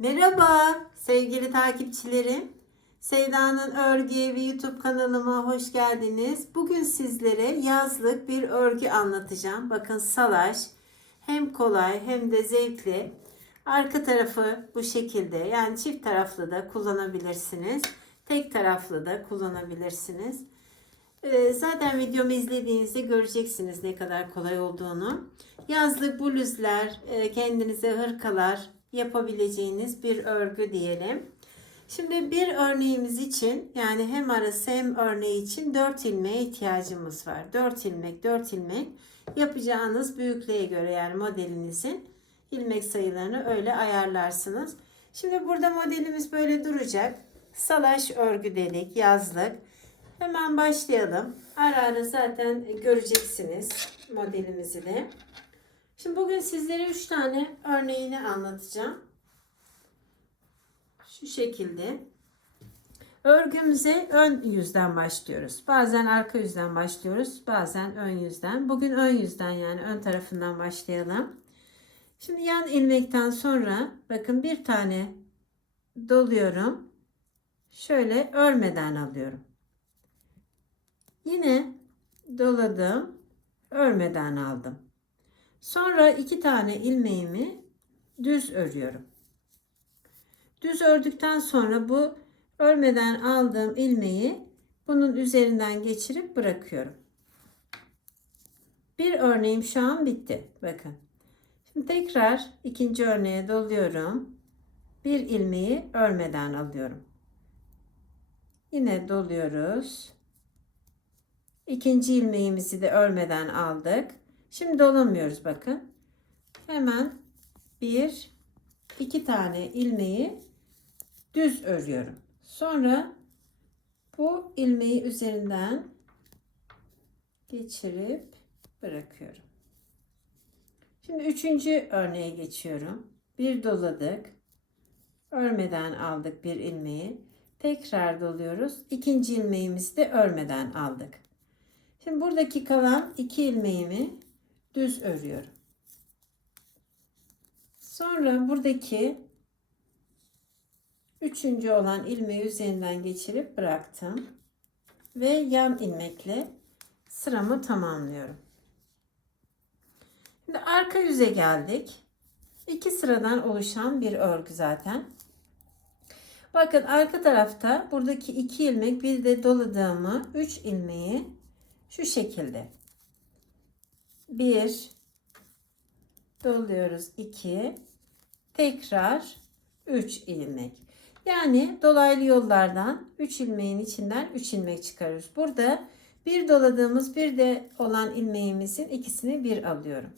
Merhaba sevgili takipçilerim. Sevda'nın Örgü Evi YouTube kanalıma hoş geldiniz. Bugün sizlere yazlık bir örgü anlatacağım. Bakın salaş hem kolay hem de zevkli. Arka tarafı bu şekilde yani çift taraflı da kullanabilirsiniz. Tek taraflı da kullanabilirsiniz. Ee, Zaten videomu izlediğinizde göreceksiniz ne kadar kolay olduğunu. Yazlık bluzlar, e, kendinize hırkalar yapabileceğiniz bir örgü diyelim. Şimdi bir örneğimiz için yani hem arası hem örneği için 4 ilmeğe ihtiyacımız var. 4 ilmek 4 ilmek yapacağınız büyüklüğe göre yani modelinizin ilmek sayılarını öyle ayarlarsınız. Şimdi burada modelimiz böyle duracak. Salaş örgü dedik yazlık. Hemen başlayalım. Ara ara zaten göreceksiniz modelimizi de. Şimdi bugün sizlere 3 tane örneğini anlatacağım. Şu şekilde. Örgümüze ön yüzden başlıyoruz. Bazen arka yüzden başlıyoruz. Bazen ön yüzden. Bugün ön yüzden yani ön tarafından başlayalım. Şimdi yan ilmekten sonra bakın bir tane doluyorum. Şöyle örmeden alıyorum. Yine doladım. Örmeden aldım. Sonra iki tane ilmeğimi düz örüyorum. Düz ördükten sonra bu örmeden aldığım ilmeği bunun üzerinden geçirip bırakıyorum. Bir örneğim şu an bitti. Bakın. Şimdi tekrar ikinci örneğe doluyorum. Bir ilmeği örmeden alıyorum. Yine doluyoruz. İkinci ilmeğimizi de örmeden aldık. Şimdi dolamıyoruz bakın. Hemen bir iki tane ilmeği düz örüyorum. Sonra bu ilmeği üzerinden geçirip bırakıyorum. Şimdi üçüncü örneğe geçiyorum. Bir doladık. Örmeden aldık bir ilmeği. Tekrar doluyoruz. İkinci ilmeğimizi de örmeden aldık. Şimdi buradaki kalan iki ilmeğimi düz örüyorum. Sonra buradaki üçüncü olan ilmeği üzerinden geçirip bıraktım. Ve yan ilmekle sıramı tamamlıyorum. Şimdi arka yüze geldik. İki sıradan oluşan bir örgü zaten. Bakın arka tarafta buradaki iki ilmek bir de doladığımı üç ilmeği şu şekilde. 1 doluyoruz 2 tekrar 3 ilmek. Yani dolaylı yollardan 3 ilmeğin içinden 3 ilmek çıkarıyoruz. Burada bir doladığımız bir de olan ilmeğimizin ikisini bir alıyorum.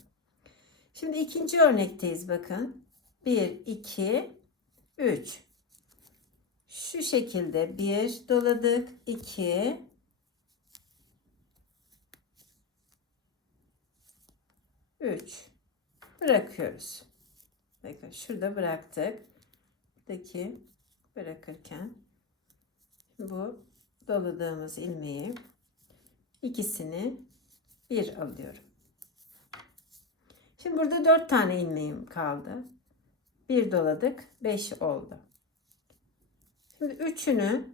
Şimdi ikinci örnekteyiz bakın. 1 2 3 şu şekilde bir doladık 2 3 bırakıyoruz. Bakın şurada bıraktık. Buradaki bırakırken bu doladığımız ilmeği ikisini bir alıyorum. Şimdi burada dört tane ilmeğim kaldı. Bir doladık. Beş oldu. Şimdi üçünü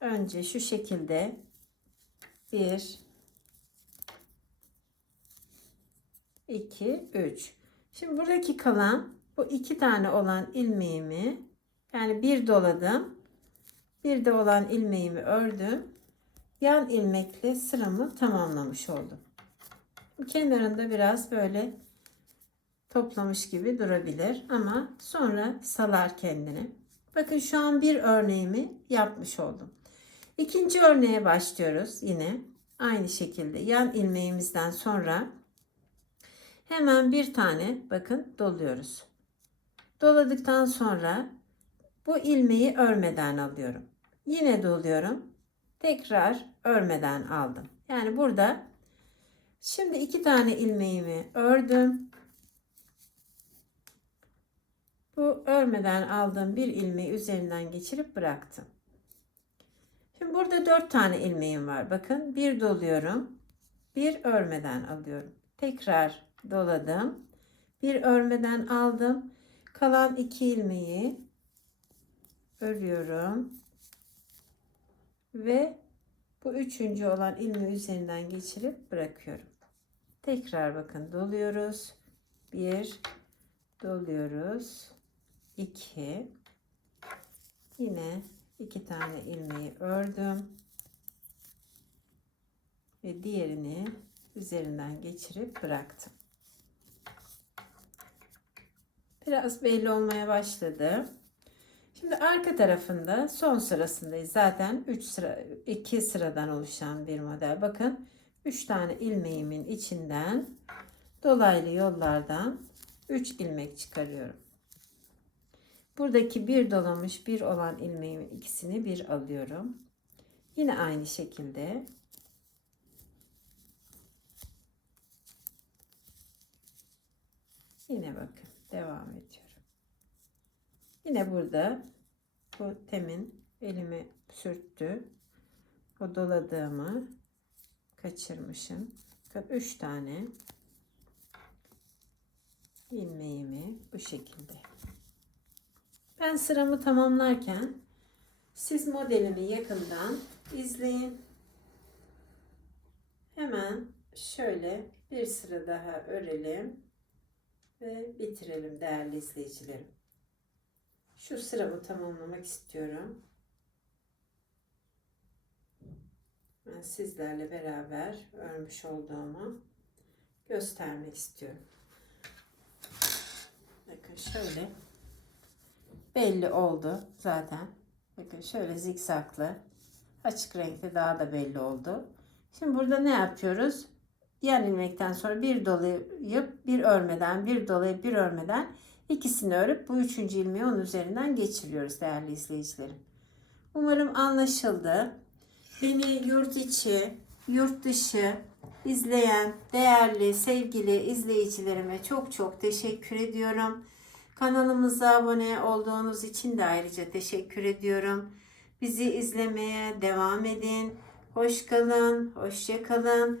önce şu şekilde bir 2, 3. Şimdi buradaki kalan bu iki tane olan ilmeğimi yani bir doladım. Bir de olan ilmeğimi ördüm. Yan ilmekle sıramı tamamlamış oldum. Kenarında biraz böyle toplamış gibi durabilir ama sonra salar kendini. Bakın şu an bir örneğimi yapmış oldum. İkinci örneğe başlıyoruz yine. Aynı şekilde yan ilmeğimizden sonra Hemen bir tane bakın doluyoruz. Doladıktan sonra bu ilmeği örmeden alıyorum. Yine doluyorum. Tekrar örmeden aldım. Yani burada şimdi iki tane ilmeğimi ördüm. Bu örmeden aldığım bir ilmeği üzerinden geçirip bıraktım. Şimdi burada dört tane ilmeğim var. Bakın bir doluyorum. Bir örmeden alıyorum. Tekrar doladım. Bir örmeden aldım. Kalan iki ilmeği örüyorum ve bu üçüncü olan ilmeği üzerinden geçirip bırakıyorum. Tekrar bakın doluyoruz. Bir doluyoruz. iki yine iki tane ilmeği ördüm ve diğerini üzerinden geçirip bıraktım. Biraz belli olmaya başladı. Şimdi arka tarafında son sırasındayız. Zaten 3 sıra 2 sıradan oluşan bir model. Bakın 3 tane ilmeğimin içinden dolaylı yollardan 3 ilmek çıkarıyorum. Buradaki bir dolamış bir olan ilmeğimin ikisini bir alıyorum. Yine aynı şekilde Yine bakın devam ediyorum. Yine burada bu temin elime sürttü. O doladığımı kaçırmışım. Bakın 3 tane ilmeğimi bu şekilde. Ben sıramı tamamlarken siz modelimi yakından izleyin. Hemen şöyle bir sıra daha örelim ve bitirelim değerli izleyicilerim. Şu sıramı tamamlamak istiyorum. Ben sizlerle beraber örmüş olduğumu göstermek istiyorum. Bakın şöyle belli oldu zaten. Bakın şöyle zikzaklı açık renkte daha da belli oldu. Şimdi burada ne yapıyoruz? Diğer ilmekten sonra bir dolayıp bir örmeden, bir dolayıp bir örmeden ikisini örüp bu üçüncü ilmeği onun üzerinden geçiriyoruz değerli izleyicilerim. Umarım anlaşıldı. Beni yurt içi, yurt dışı izleyen değerli, sevgili izleyicilerime çok çok teşekkür ediyorum. Kanalımıza abone olduğunuz için de ayrıca teşekkür ediyorum. Bizi izlemeye devam edin. Hoş kalın, hoşça kalın.